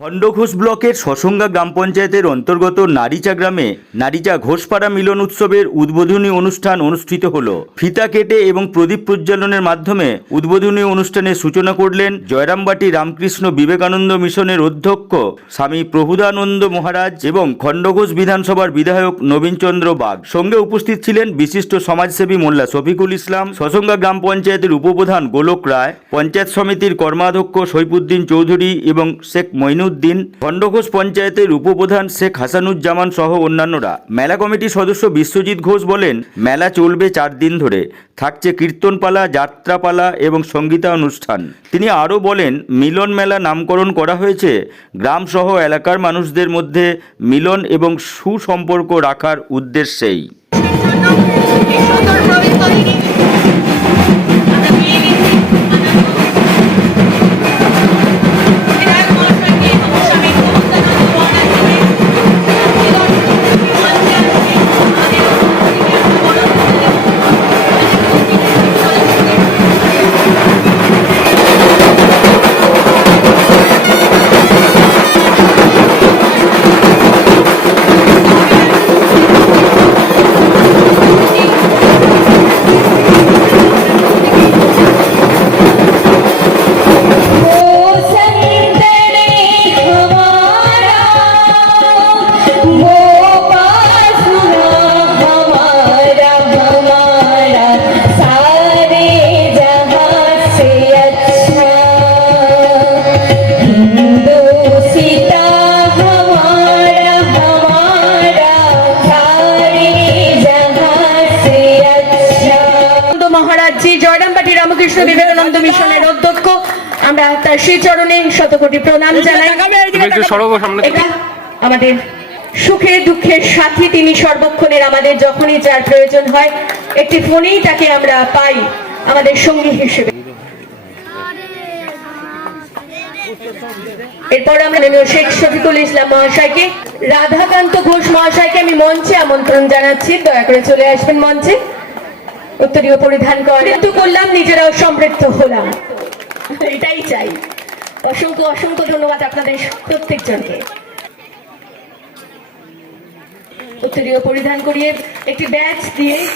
খণ্ডঘোষ ব্লকের সসঙ্গা গ্রাম পঞ্চায়েতের অন্তর্গত নারীচা গ্রামে নারীচা ঘোষপাড়া মিলন উৎসবের উদ্বোধনী অনুষ্ঠান অনুষ্ঠিত হল। ফিতা কেটে এবং প্রদীপ প্রজ্বলনের মাধ্যমে উদ্বোধনী অনুষ্ঠানের সূচনা করলেন জয়রামবাটি রামকৃষ্ণ বিবেকানন্দ মিশনের অধ্যক্ষ স্বামী প্রভুদানন্দ মহারাজ এবং খণ্ডঘোষ বিধানসভার বিধায়ক নবীনচন্দ্র বাগ। সঙ্গে উপস্থিত ছিলেন বিশিষ্ট সমাজসেবী মোল্লা শফিকুল ইসলাম সসঙ্গা গ্রাম পঞ্চায়েতের উপপ্রধান গোলক রায়, পঞ্চায়েত সমিতির কর্মাধ্যক্ষ সৈফুদ্দিন চৌধুরী এবং শেখ মইনুদ্দিন খণ্ডঘোষ পঞ্চায়েতের উপপ্রধান শেখ হাসানুজ্জামান সহ অন্যান্যরা। মেলা কমিটির সদস্য বিশ্বজিৎ ঘোষ বলেন, মেলা চলবে চার দিন ধরে। থাকছে কীর্তনপালা, যাত্রাপালা এবং সঙ্গীতা অনুষ্ঠান তিনি আরও বলেন, মিলন মেলা নামকরণ করা হয়েছে। গ্রাম সহ এলাকার মানুষদের মধ্যে মিলন এবং সুসম্পর্ক রাখার উদ্দেশ্যেই। মহারাজজি জয়রামবাটি রামকৃষ্ণ বিবেকানন্দ মিশনের অধ্যক্ষ। আমরা তার শ্রী চরণে শতকোটি প্রণাম জানাই। আমাদের সুখে দুঃখের সাথী তিনি সর্বক্ষণের আমাদের যখনই যার প্রয়োজন হয় একটি ফোনেই তাকে আমরা পাই আমাদের সঙ্গী হিসেবে। এরপর আমরা শেখ শফিকুল ইসলাম মহাশয়কে। রাধাকান্ত ঘোষ মহাশয়কে আমি মঞ্চে আমন্ত্রণ জানাচ্ছি। দয়া করে চলে আসবেন মঞ্চে। উত্তরীয় পরিধান করে। কিন্তু করলাম, নিজেরাও সমৃদ্ধ হলাম। এটাই চাই। অসংখ্য অসংখ্য ধন্যবাদ আপনাদের প্রত্যেকজনকে। উত্তরীয় পরিধান করিয়ে একটি ব্যাচ দিয়ে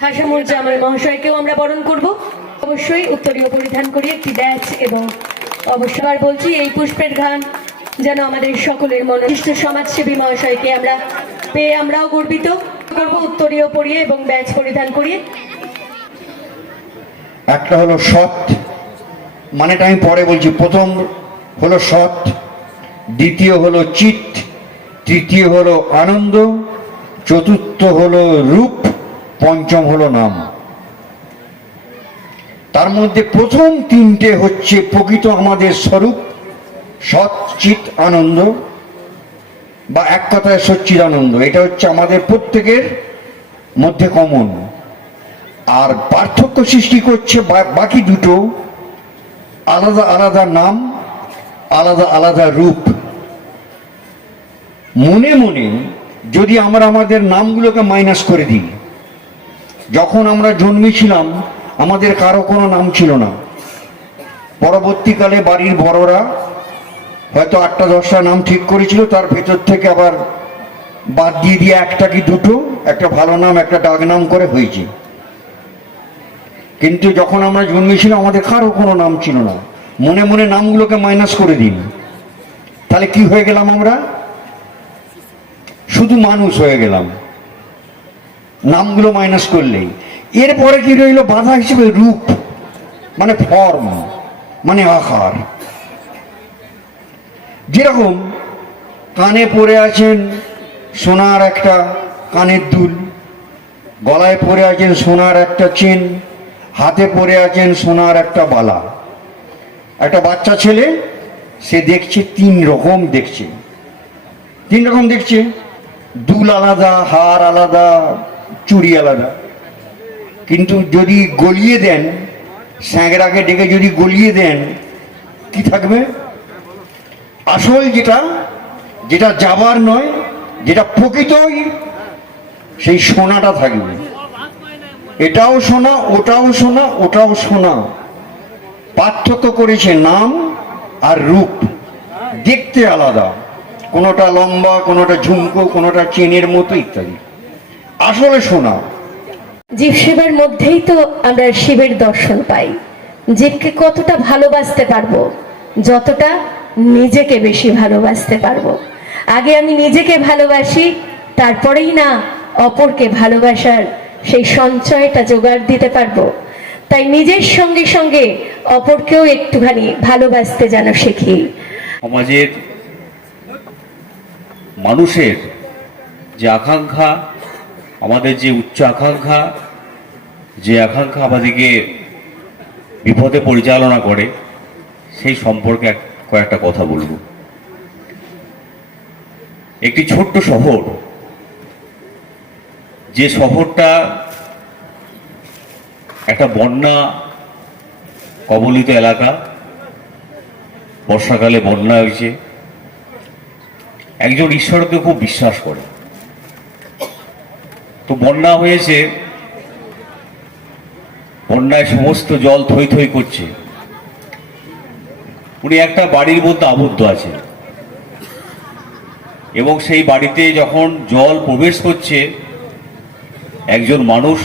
হাসামুজ্জামান মহাশয়কেও আমরা বরণ করব। অবশ্যই উত্তরীয় পরিধান করিয়ে একটি ব্যাচ এবং অবশ্যই বলছি, এই পুষ্পের ঘান যেন আমাদের সকলের মনোনিষ্ঠ সমাজসেবী মহাশয়কে আমরা পেয়ে আমরাও গর্বিত। করব, উত্তরীয় পরিয়ে এবং ব্যাচ পরিধান করিয়ে। একটা হলো সৎ মানেটা আমি পরে বলছি। প্রথম হলো সৎ দ্বিতীয় হলো চিত তৃতীয় হলো আনন্দ, চতুর্থ হলো রূপ, পঞ্চম হলো নাম। তার মধ্যে প্রথম তিনটে হচ্ছে প্রকৃত আমাদের স্বরূপ সৎ চিত আনন্দ। বা এক কথায় সচ্চিদ আনন্দ এটা হচ্ছে আমাদের প্রত্যেকের মধ্যে কমন আর পার্থক্য সৃষ্টি করছে বাকি দুটো, আলাদা আলাদা নাম, আলাদা আলাদা রূপ। মনে মনে যদি আমরা আমাদের নামগুলোকে মাইনাস করে দিই, যখন আমরা জন্মেছিলাম, আমাদের কারও কোনো নাম ছিল না। পরবর্তীকালে বাড়ির বড়রা হয়তো আটটা দশটা নাম ঠিক করেছিল, তার ভেতর থেকে আবার বাদ দিয়ে দিয়ে একটা কি দুটো, একটা ভালো নাম, একটা ডাক নাম করে হয়েছে। কিন্তু যখন আমরা জন্মেছিলাম, আমাদের কারও কোনো নাম ছিল না। মনে মনে নামগুলোকে মাইনাস করে দিন। তাহলে কি হয়ে গেলাম আমরা? শুধু মানুষ হয়ে গেলাম। নামগুলো মাইনাস করলেই। এরপরে কি রইল? বাধা হিসেবে রূপ মানে ফর্ম মানে আকার। যেরকম কানে পরে আছেন সোনার একটা কানের দুল, গলায় পরে আছেন সোনার একটা চেন, হাতে পরে আছেন সোনার একটা বালা। একটা বাচ্চা ছেলে, সে দেখছে তিন রকম দেখছে। তিন রকম দেখছে, দুল আলাদা, হার আলাদা, চুড়ি আলাদা। কিন্তু যদি গলিয়ে দেন, স্যাঁকড়াকে ডেকে যদি গলিয়ে দেন, কি থাকবে? আসল যেটা যেটা যাবার নয়, যেটা প্রকৃতই, সেই সোনাটা থাকবে। এটাও শোনা ওটাও শোনা ওটাও শোনা পার্থক্য করেছে নাম আর রূপ। দেখতে আলাদা। কোনোটা লম্বা, কোনোটা ঝুমকো, কোনোটা চেনের মতো ইত্যাদি। আসলে সোনা। জীব শিবের মধ্যেই তো আমরা শিবের দর্শন পাই। জীবকে কতটা ভালোবাসতে পারব, যতটা নিজেকে বেশি ভালোবাসতে পারব। আগে আমি নিজেকে ভালোবাসি, তারপরেই না অপরকে ভালোবাসার সেই সঞ্চয়টা জোগাড় দিতে পারব। তাই নিজের সঙ্গে সঙ্গে অপরকেও একটুখানি ভালোবাসতে যেন শিখি। সমাজের মানুষের যে আকাঙ্ক্ষা, আমাদের যে উচ্চ আকাঙ্ক্ষা, যে আকাঙ্ক্ষা আমাদেরকে বিপদে পরিচালনা করে, সেই সম্পর্কে কয়েকটা কথা বলব। একটি ছোট্ট শহর, যে শহরটা একটা বন্যা কবলিত এলাকা। বর্ষাকালে বন্যা হয়েছে। একজন ঈশ্বরকে খুব বিশ্বাস করে। তো বন্যা হয়েছে, বন্যায় সমস্ত জল থই থই করছে। উনি একটা বাড়ির মধ্যে আবদ্ধ আছেন। এবং সেই বাড়িতে যখন জল প্রবেশ করছে, একজন মানুষ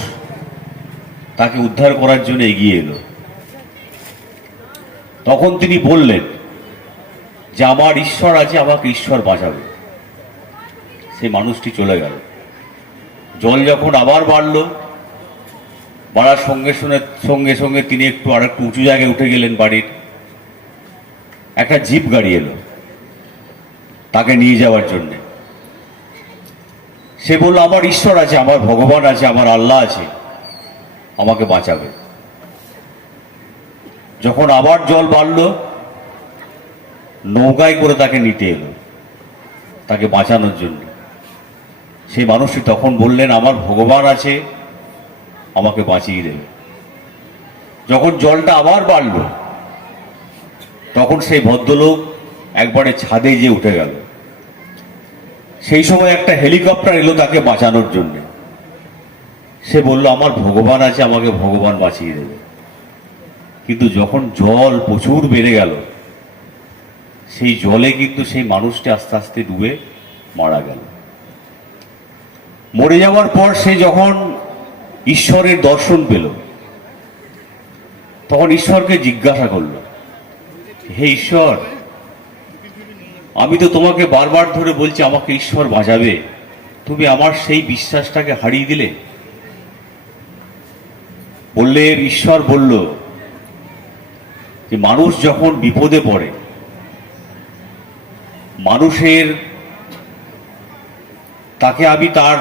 তাকে উদ্ধার করার জন্য এগিয়ে এলো। তখন তিনি বললেন যে, আমার ঈশ্বর আছে, আমাকে ঈশ্বর বাঁচাবে। সেই মানুষটি চলে গেল। জল যখন আবার বাড়ল, বাড়ার সঙ্গে সঙ্গে সঙ্গে সঙ্গে তিনি একটু আর একটু উঁচু জায়গায় উঠে গেলেন বাড়ির। একটা জিপ গাড়ি এলো। তাকে নিয়ে যাওয়ার জন্যে। সে বলল, আমার ঈশ্বর আছে, আমার ভগবান আছে, আমার আল্লাহ আছে, আমাকে বাঁচাবে। যখন আবার জল বাড়লো, নৌকায় করে তাকে নিতে এলো, তাকে বাঁচানোর জন্য। সেই মানুষটি তখন বললেন, আমার ভগবান আছে, আমাকে বাঁচিয়ে দেবে। যখন জলটা আবার বাড়ল তখন সেই ভদ্রলোক একবারে ছাদে যে উঠে গেল। সেই সময় একটা হেলিকপ্টার এলো তাকে বাঁচানোর জন্য। সে বলল, আমার ভগবান আছে, আমাকে ভগবান বাঁচিয়ে দেবে। কিন্তু যখন জল প্রচুর বেড়ে গেল, সেই জলে কিন্তু সেই মানুষটি আস্তে আস্তে ডুবে মারা গেল। মরে যাওয়ার পর সে যখন ঈশ্বরের দর্শন পেল, তখন ঈশ্বরকে জিজ্ঞাসা করল হে ঈশ্বর, আমি তো তোমাকে বারবার ধরে বলছি আমাকে ঈশ্বর বাঁচাবে। তুমি আমার সেই বিশ্বাসটাকে হারিয়ে দিলে। বললে, ঈশ্বর বলল যে মানুষ যখন বিপদে পড়ে, মানুষের, তাকে আমি তার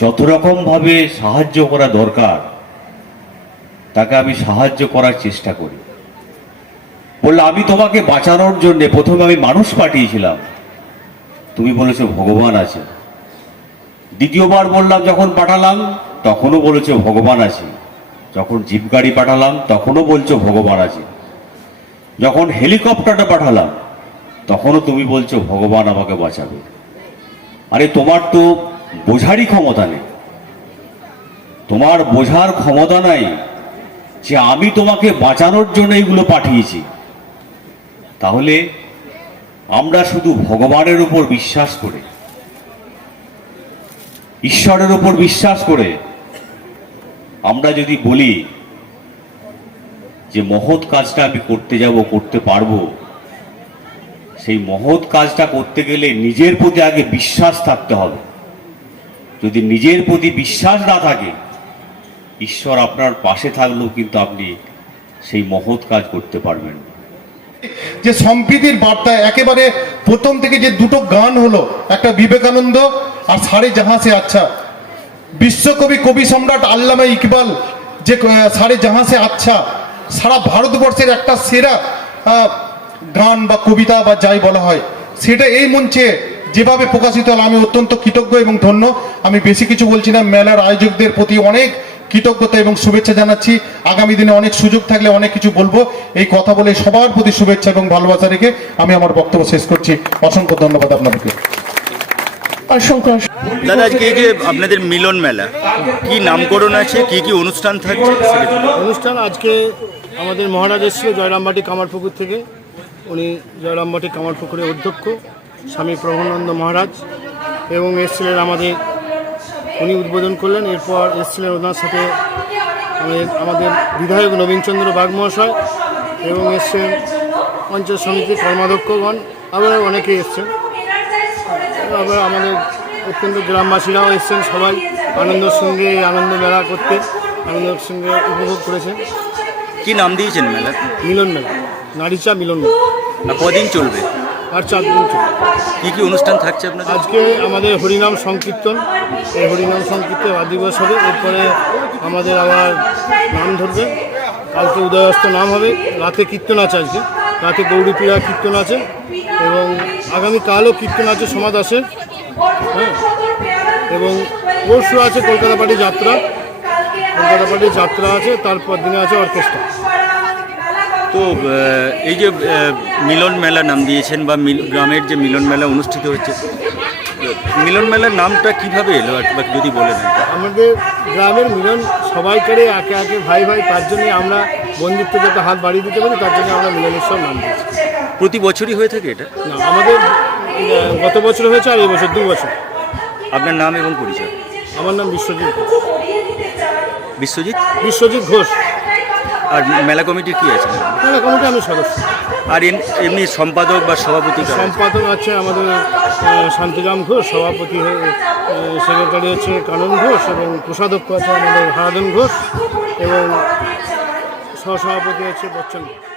যত রকম ভাবে সাহায্য করা দরকার, তাকে আমি সাহায্য করার চেষ্টা করি। বলল, আমি তোমাকে বাঁচানোর জন্য প্রথমে আমি মানুষ পাঠিয়েছিলাম। তুমি বলেছ ভগবান আছে। দ্বিতীয়বার বললাম, যখন পাঠালাম, তখনও বলেছ ভগবান আছে। যখন জিপ গাড়ি পাঠালাম, তখনও বলছো ভগবান আছে। যখন হেলিকপ্টারটা পাঠালাম, তখনও তুমি বলছো ভগবান আমাকে বাঁচাবে। আরে, তোমার তো বোঝারই ক্ষমতা নেই। তোমার বোঝার ক্ষমতা নাই যে আমি তোমাকে বাঁচানোর জন্য এগুলো পাঠিয়েছি। তাহলে আমরা শুধু ভগবানের উপর বিশ্বাস করে, ঈশ্বরের উপর বিশ্বাস করে আমরা যদি বলি যে মহৎ কাজটা আমি করতে যাব, করতে পারব, সেই মহৎ কাজটা করতে গেলে নিজের প্রতি আগে বিশ্বাস থাকতে হবে। যদি নিজের প্রতি বিশ্বাস না থাকে, ঈশ্বর আপনার পাশে থাকলেও কিন্তু আপনি সেই মহৎ কাজ করতে পারবেন না। যে সম্প্রীতির বার্তা, একেবারে প্রথম থেকে যে দুটো গান হলো, একটা বিবেকানন্দ আর সারে জাহাঁ সে আচ্ছা। বিশ্বকবি কবি সম্রাট আল্লামা ইকবাল যে সারে জাহাঁ সে আচ্ছা সারা ভারতবর্ষের একটা সেরা গান বা কবিতা বা যাই বলা হয়, সেটা এই মঞ্চে যেভাবে প্রকাশিত হলো, আমি অত্যন্ত কৃতজ্ঞ এবং ধন্য। আমি বেশি কিছু বলছি না, মেলার আয়োজকদের প্রতি অনেক কৃতজ্ঞতা এবং শুভেচ্ছা জানাচ্ছি। আগামী দিনে অনেক সুযোগ থাকলে অনেক কিছু বলব। এই কথা বলে সবার প্রতি শুভেচ্ছা এবং ভালোবাসা রেখে আমি আমার বক্তব্য শেষ করছি। অসংখ্য ধন্যবাদ আপনাদেরকে। অসংখ্য দাদা আজকে এই যে আপনাদের মিলন মেলা কি নামকরণ আছে? কি কি অনুষ্ঠান থাকছে। অনুষ্ঠান আজকে আমাদের মহারাজ এসেছিল জয়রামবাটি কামারপুকুর থেকে। উনি জয়রামবাটি কামারপুকুরের অধ্যক্ষ স্বামী প্রভানন্দ মহারাজ এবং এসছিলেন আমাদের উনি উদ্বোধন করলেন। এরপর এসছিলেন ওনার সাথে আমাদের বিধায়ক নবীনচন্দ্র বাগ মহাশয় এবং এসছেন পঞ্চায়েত সমিতির কর্মাধ্যক্ষগণ। আবার অনেকে এসছেন। আবার আমাদের অত্যন্ত গ্রামবাসীরাও এসছেন সবাই। আনন্দের সঙ্গে আনন্দ মেলা করতে আনন্দের সঙ্গে উপভোগ করেছেন। কি নাম দিয়েছেন মেলা মিলন মেলা। নারীচা মিলন মেলা। কদিন চলবে? আর চার দিন। কি কি অনুষ্ঠান থাকছে আপনাদের? আজকে আমাদের হরিনাম সংকীর্তন। এই হরিনাম সংকীর্তন আদিবাস হবে এরপরে আমাদের আবার নাম ধরবে। কালকে উদয়স্ত নাম হবে। রাতে কীর্তন আছে আজকে। রাতে গৌরীপীড়া কীর্তন আছে এবং আগামীকালও কীর্তন আছে সমাজ আছে হ্যাঁ। এবং পরশু আছে কলকাতা পার্টি যাত্রা। কলকাতা পার্টি যাত্রা আছে তারপর দিনে আছে অর্কেস্ট্রা। তো এই যে মিলন মেলা নাম দিয়েছেন বা মিল- গ্রামের যে মিলন মেলা অনুষ্ঠিত হচ্ছে মিলন মেলার নামটা কীভাবে এলো যদি বলে দেন। আমাদের গ্রামের মিলন সবাইকারে একে একে ভাই ভাই তার জন্যই আমরা বন্ধুত্ব যাতে হাত বাড়িয়ে দিতে পারি তার জন্য আমরা মিলন উৎসব নাম দিয়েছি। প্রতি বছরই হয়ে থাকে এটা? না আমাদের গত বছর হয়েছে আর এই বছর দু বছর। আপনার নাম এবং পরিচয়? আমার নাম বিশ্বজিৎ ঘোষ। বিশ্বজিৎ? বিশ্বজিৎ ঘোষ। আর মেলা কমিটি কি আছে? মেলা কমিটি আমি সদস্য। আর এম- এমনি সম্পাদক বা সভাপতি সম্পাদক আছে আমাদের শান্তিরাম ঘোষ সভাপতি সেক্রেটারি হচ্ছে কানন ঘোষ এবং কোষাধ্যক্ষ আছে আমাদের হারাদন ঘোষ এবং সহসভাপতি হচ্ছে বচ্চন ঘোষ।